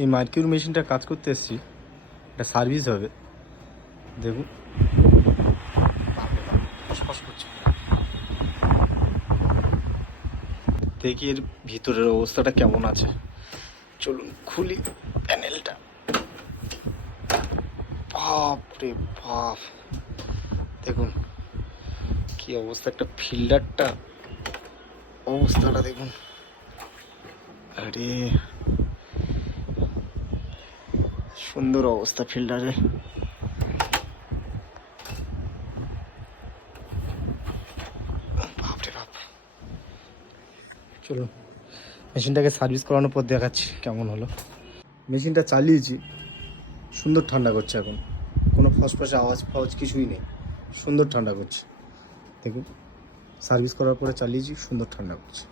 এই মার্কিউরি মেশিনটা কাজ করতে এসেছি, এটা সার্ভিস হবে। দেখুন ফসফস করছে। দেখি এর ভিতরের অবস্থাটা কেমন আছে। চলুন খুলি প্যানেলটা। বাপ রে বাপ, দেখুন কি অবস্থা, একটা ফিল্টারটা অবস্থাটা দেখুন। আরে সুন্দর অবস্থা ফিল্টারের। বাপরে বাপ। চলুন মেশিনটাকে সার্ভিস করানোর পর দেখাচ্ছি কেমন হলো। মেশিনটা চালিয়েছি, সুন্দর ঠান্ডা করছে এখন, কোনো ফসফসে আওয়াজ ফাওয়াজ কিছুই নেই, সুন্দর ঠান্ডা করছে। দেখুন সার্ভিস করার পরে চালিয়েছি, সুন্দর ঠান্ডা করছে।